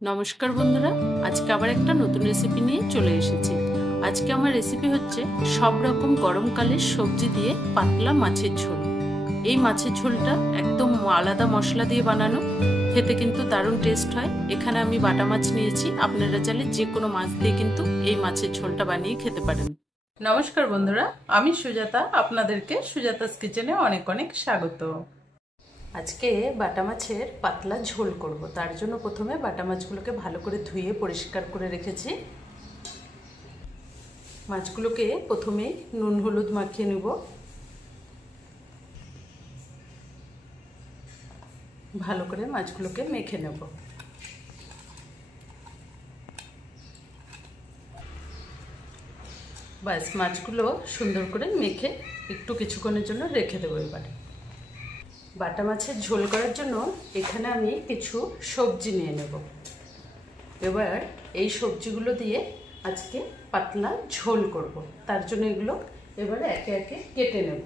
নমস্কার বন্ধুরা, আজকে আবার একটা নতুন রেসিপি নিয়ে চলে এসেছি। আজকে আমার রেসিপি হচ্ছে সব রকম গরমকালের সবজি দিয়ে পাতলা মাছের ঝোল। এই মাছের ঝোলটা একদম আলাদা মশলা দিয়ে বানানো, খেতে কিন্তু দারুণ টেস্ট হয়। এখানে আমি বাটা মাছ নিয়েছি, আপনারা চাইলে যে কোনো মাছ দিয়ে কিন্তু এই মাছের ঝোলটা বানিয়ে খেতে পারেন। নমস্কার বন্ধুরা, আমি সুজাতা, আপনাদেরকে সুজাতাস কিচেনে অনেক অনেক স্বাগত। আজকে বাটা মাছের পাতলা ঝোল করব। তার জন্য প্রথমে বাটা মাছগুলোকে ভালো করে ধুয়ে পরিষ্কার করে রেখেছি। মাছগুলোকে প্রথমে নুন হলুদ মাখিয়ে নেব। ভালো করে মাছগুলোকে মেখে নেব। ব্যাস, মাছগুলো সুন্দর করে মেখে একটু কিছুক্ষণের জন্য রেখে দেবো। এবারে বাটা মাছের ঝোল করার জন্য এখানে আমি কিছু সবজি নিয়ে নেব। এবার এই সবজিগুলো দিয়ে আজকে পাতলা ঝোল করব। তার জন্য এগুলো এবারে একে একে কেটে নেব।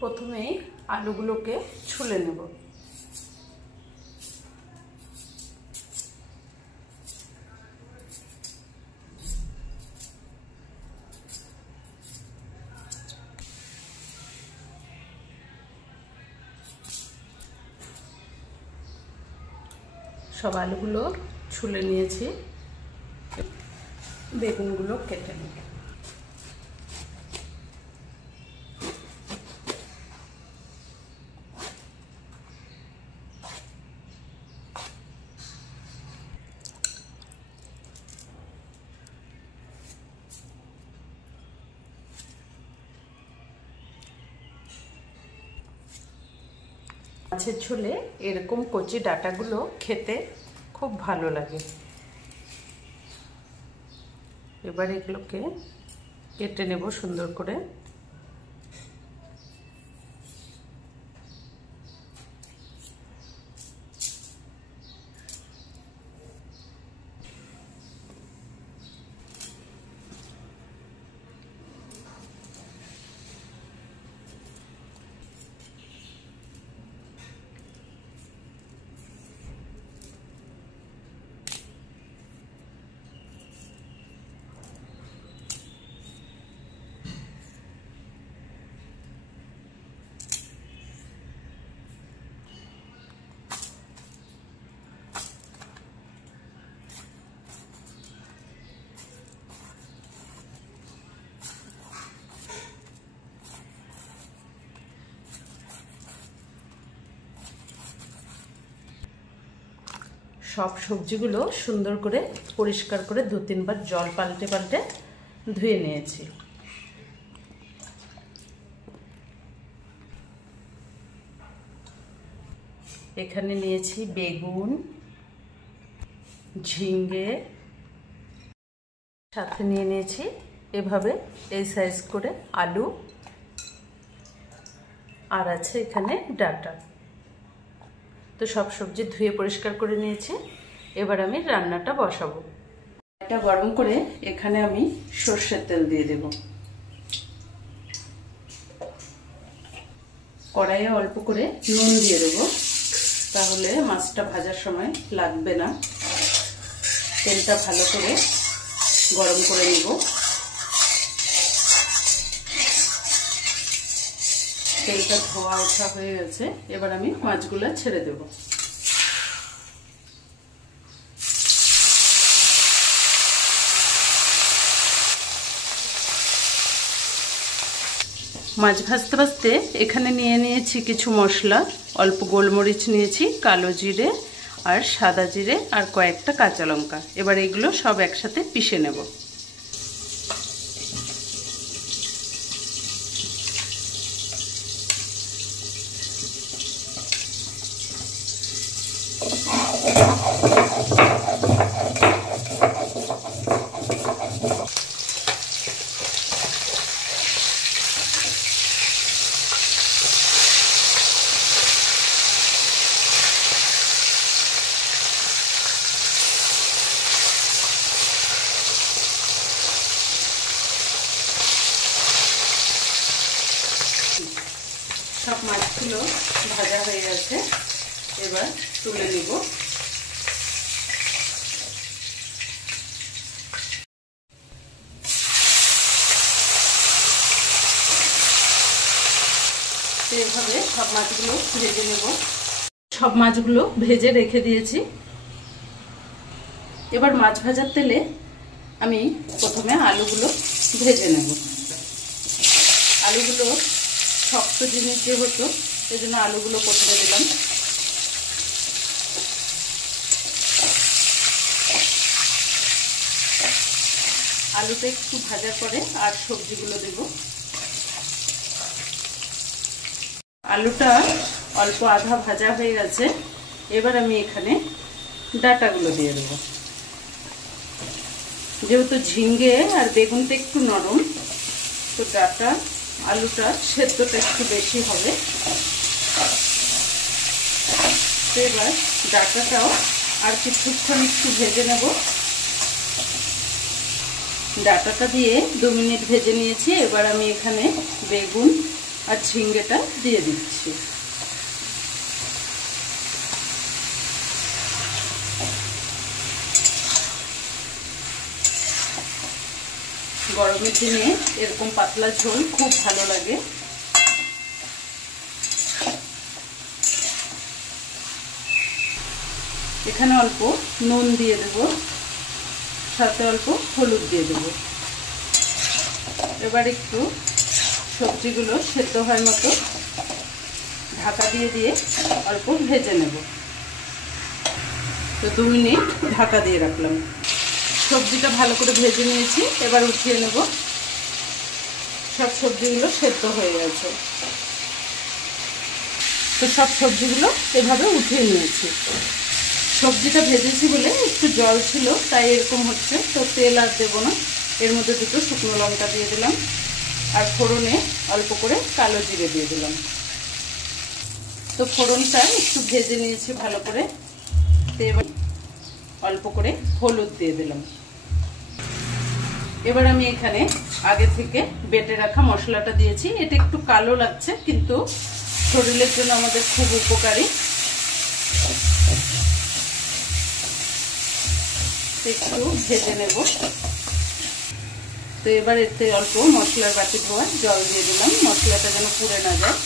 প্রথমেই আলুগুলোকে ছুলে নেব। সব আলুগুলো ছুলে নিয়েছি। বেগুনগুলো কেটে নেব। মাছের ঝোলে এরকম কচি ডাঁটাগুলো খেতে খুব ভালো লাগে। এবার এগুলোকে কেটে নেব সুন্দর করে। সব সবজিগুলো সুন্দর করে পরিষ্কার করে 2-3 বার জল পাল্টে পাল্টে ধুয়ে নিয়েছি। এখানে নিয়েছি বেগুন, ঝিঙ্গে, সাথে নিয়ে নিয়েছি এভাবে এই সাইজ করে আলু, আর আছে এখানে ডাঁটা। তো সব সবজি ধুয়ে পরিষ্কার করে নিয়েছি। এবার আমি রান্নাটা বসাবো। এটা গরম করে এখানে আমি সর্ষের তেল দিয়ে দেব। কড়াইয়ে অল্প করে নুন দিয়ে দেব, তাহলে মাছটা ভাজার সময় লাগবে না। তেলটা ভালো করে গরম করে নেব। তেলটা ধোয়া ওঠা হয়ে গেছে। এবার আমি মাছগুলো ছেড়ে দেব। মাছ ভাজতে ভাজতে এখানে নিয়ে নিয়েছি কিছু মশলা। অল্প গোলমরিচ নিয়েছি, কালো জিরে আর সাদা জিরে, আর কয়েকটা কাঁচা লঙ্কা। এবার এগুলো সব একসাথে পিষে নেব। সব মাছগুলো ভাজা হয়ে গেছে। এবার তুলে নিব। এইভাবে সব মাছগুলো ভেজে নেব। সব মাছগুলো ভেজে রেখে দিয়েছি। এবার মাছ ভাজার তেলে আমি প্রথমে আলুগুলো ভেজে নেব। আলুগুলো শক্ত জিনিস যেহেতু এই জন্য আলুগুলো প্রথমে দিলাম। আলুটা একটু ভাজার পরে আর সবজিগুলো দেব। আলুটা অল্প আধা ভাজা হয়ে গেছে। এবার আমি এখানে ডাঁটাগুলো দিয়ে দেবো। যেহেতু ঝিঙ্গে আর বেগুনটা একটু নরম, তো ডাঁটা আলুটা সেদ্ধটা একটু বেশি হবে। তো এবার ডাঁটাটাও আর কিছুক্ষণ একটু ভেজে নেব। ডাঁটাটা দিয়ে 2 মিনিট ভেজে নিয়েছি। এবার আমি এখানে বেগুন আর ঝিঙ্গেটা দিয়ে দিচ্ছি। গরমের দিনে এরকম পাতলা ঝোল খুব ভালো লাগে। এখানে অল্প নুন দিয়ে দেব, সাথে অল্প হলুদ দিয়ে দেব। এবার একটু সবজিগুলো সেদ্ধ হয় মতো ঢাকা দিয়ে দিয়ে অল্প ভেজে নেব। তো 2 মিনিট ঢাকা দিয়ে রাখলাম। সবজিটা ভালো করে ভেজে নিয়েছি। এবার উঠিয়ে নেব। সব সবজিগুলো সেদ্ধ হয়ে গেছে। তো সব সবজিগুলো এভাবে উঠিয়ে নিয়েছি। সবজিটা ভেজেছি বলে একটু জল ছিল, তাই এরকম হচ্ছে। তো তেল আর দেবো না। এর মধ্যে 2টো শুকনো লঙ্কা দিয়ে দিলাম আর ফোড়নে অল্প করে কালো জিরে দিয়ে দিলাম। তো ফোড়নটা একটু ভেজে নিয়েছি ভালো করে। তো এবার অল্প করে হলুদ দিয়ে দিলাম। এবার আমি এখানে আগে থেকে বেটে রাখা মশলাটা দিয়েছি। এটা একটু কালো লাগছে, কিন্তু শরীরের জন্য আমাদের খুব উপকারী। একটু ভেজে নেব। তো এবার এতে অল্প মশলার বাটি ধোয়া জল দিয়ে দিলাম, মশলাটা যেন পুড়ে না যায়।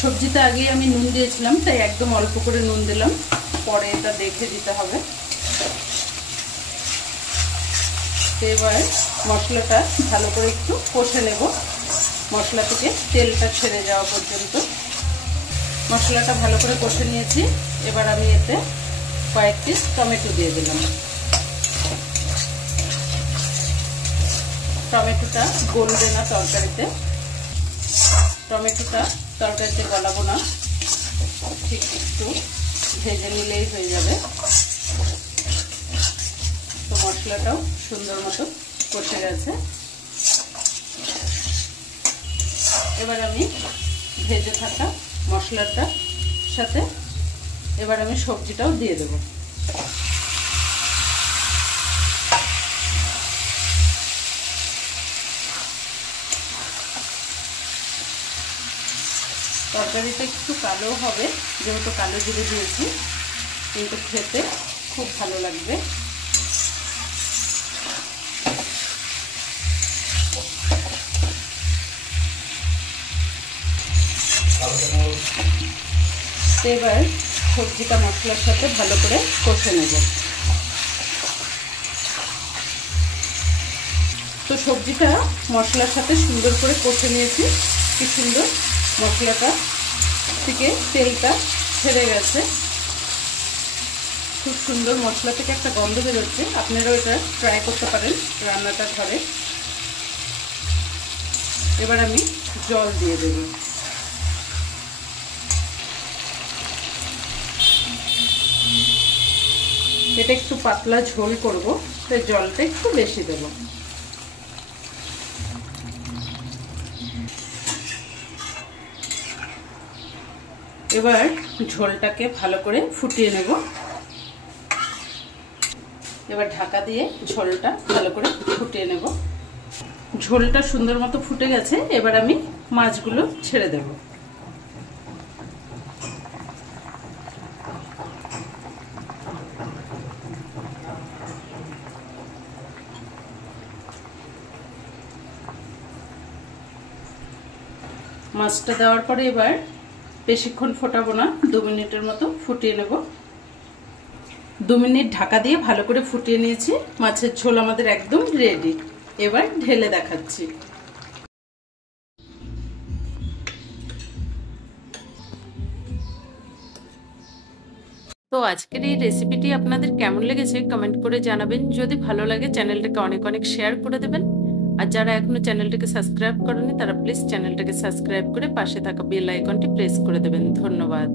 সবজিতে আগেই আমি নুন দিয়েছিলাম, তাই একদম অল্প করে নুন দিলাম। পরে এটা দেখে দিতে হবে। এবার মশলাটা ভালো করে একটু কষে নেব, মশলা থেকে তেলটা ছেড়ে যাওয়া পর্যন্ত। মশলাটা ভালো করে কষে নিয়েছি। এবার আমি এতে কয়েক পিস টমেটো দিয়ে দিলাম। টমেটোটা গলবে না তরকারিতে, টমেটোটা তরকারিতে গলাবো না, ঠিক একটু ভেজে নিলেই হয়ে যাবে। তো মশলাটাও সুন্দর মতো কষে গেছে। এবার আমি ভেজে থাকা মশলাটার সাথে এবার আমি সবজিটাও দিয়ে দেব। তরকারিটা একটু কালো হবে, যেহেতু কালো জিরে দিয়েছি, কিন্তু খেতে খুব ভালো লাগবে। এবার সবজিটা মশলার সাথে ভালো করে কষে নেব। তো সবজিটা মশলার সাথে সুন্দর করে কষে নিয়েছি। কি সুন্দর মশলাটা থেকে তেলটা ছেড়ে গেছে, খুব সুন্দর মশলা থেকে একটা গন্ধ বেরোচ্ছে। আপনারাও এটা ট্রাই করতে পারেন রান্নাটা ঘরে। এবার আমি জল দিয়ে দেব। এটা একটু পাতলা ঝোল করব, তাই জলটা একটু বেশি দেব। এবার ঝোলটাকে ভালো করে ফুটিয়ে নেব। এবার ঢাকা দিয়ে ঝোলটা ভালো করে ফুটিয়ে নেব। ঝোলটা সুন্দর মতো ফুটে গেছে, এবার আমি মাছগুলো ছেড়ে দেব। মাছটা দেওয়ার পরে এবার বেশিক্ষণ ফোটাবো না, 2 মিনিটের মতো ফুটিয়ে নেব। 2 মিনিট ঢাকা দিয়ে ভালো করে ফুটিয়ে নিয়েছি। মাছের ঝোল আমাদের একদম রেডি। এবার ঢেলে দেখাচ্ছি। তো আজকের এই রেসিপিটি আপনাদের কেমন লেগেছে কমেন্ট করে জানাবেন। যদি ভালো লাগে চ্যানেলটাকে অনেক অনেক শেয়ার করে দেবেন। আর যারা এখনো চ্যানেলটাকে সাবস্ক্রাইব করেনি তারা প্লিজ চ্যানেলটাকে সাবস্ক্রাইব করে পাশে থাকা বেল আইকনটি প্রেস করে দেবেন। ধন্যবাদ।